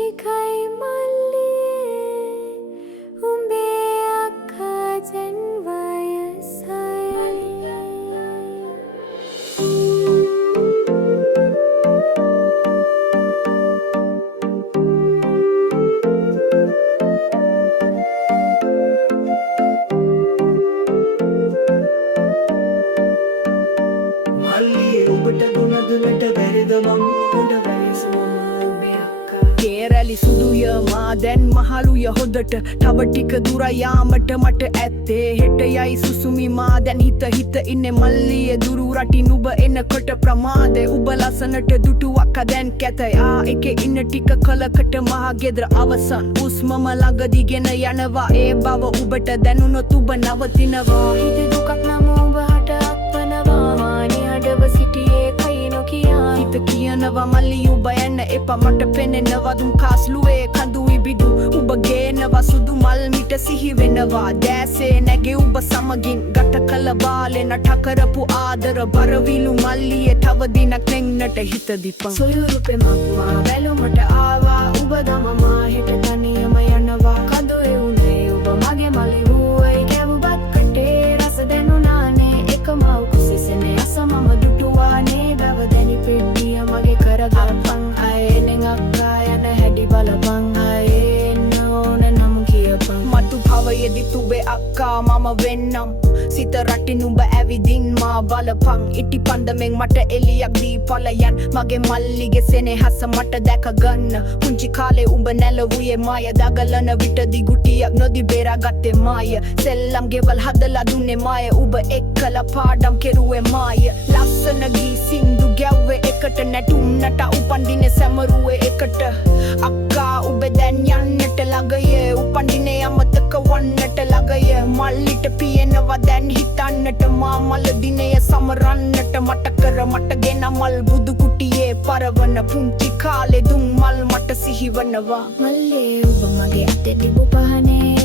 ටිකයි මල්ලියේ උඹේ අක්කා දැන් මල්ලියේ උඹට ගුණදුලට බැරිද මං උඹ වැනිසුම උඹේ අක්කා කේරැලි සුදුය මා දැන් මහලුය හොදට තව ටික දුර යාමට මට ඇත්තේ හෙට යයි සුසුමි මා දැන් හිත ඉන්නේ මල්ලියේ දුරු රටින් උඹ එනකොට ප්‍රමාදේ උඹ ලසනට දුටු අක්කා දැන් කැතයා එකේ ඉන්න ටික කලකට මහ ගෙදර අවසන් උස්මම ළඟදී ගෙන යනවා ඒ බව උඹට දැනුනොත් උඹ නවතිනවා හිතේ දුකක් නම් උඹ හට අප්පනවා මානි අඩව සිටියේ කයි නොකියා හිත කියනවා මල්ලි උඹ යන්න එපා මට පෙනෙනවා දුම් කාස්ලුවේ කඳු ඉබිදු උඹ ගේනවා සුදු මල් මිට සිහි වෙනවා දැසේ නැගේ උඹ සමගින් ගත කළ බාලේ නට කරපු ආදර බරවිලු මල්ලියේ තව දිනක් නෙන්නට හිත දිපන් සොයුරු පෙමක් මා වැලුමට ආවා උඹ දමමා හෙට තනියම යනවා කඳුවේ උනේ උඹ මගේ මල්ලි වූයි කැවුබත් කටේ රස දැනුණානේ එකම උකුසිසනේ අසමම දුටුවානේ බව දැනි පෙට්ටිය මගේ කරගපන් අයනෙන් අක්කා යන හැඩි බලපන් අයෙන් ඕන නම් කියපන් මතු භවයේදී තුබේ අක්කා මම වෙන්නම් සිත රටින් උඹ ඇවිදින් මා බලපන් ඉටි පන්දමෙන් මට එලියක් දී පලයන් මගේ මල්ලිගේ සෙනෙහස මට දැක ගන්න පුංචි කාලේ උඹ නැලවුයේ මාය දගලන විට දිගුටියක් නොදි බේරාගත්තේ මාය සෙල්ලම් ගෙවල් හදලා දුන්නේ මාය උඹ එක්කලා පාඩම් කෙරුවේ මාය ලස්සන ගී සින්දු ගැව්වේ එකට නැටුම් නට උපන් දිනේ සැමරුවේ එකට අක්කා උඹ දැන් යන්නට ළඟයේ උපන් දිනේ අමතක වන්නට ළඟයේ මල්ලිට පියනවා දැන් හිතන්නට මා මල දිනය සමරන්නට මට ගෙන මල් බුදු කුටියේ පරවන පුංචි කාලේ දුම් මල් මට සිහිවනවා මල්ලේ ඔබ මගේ අතේ තිබු පහනේ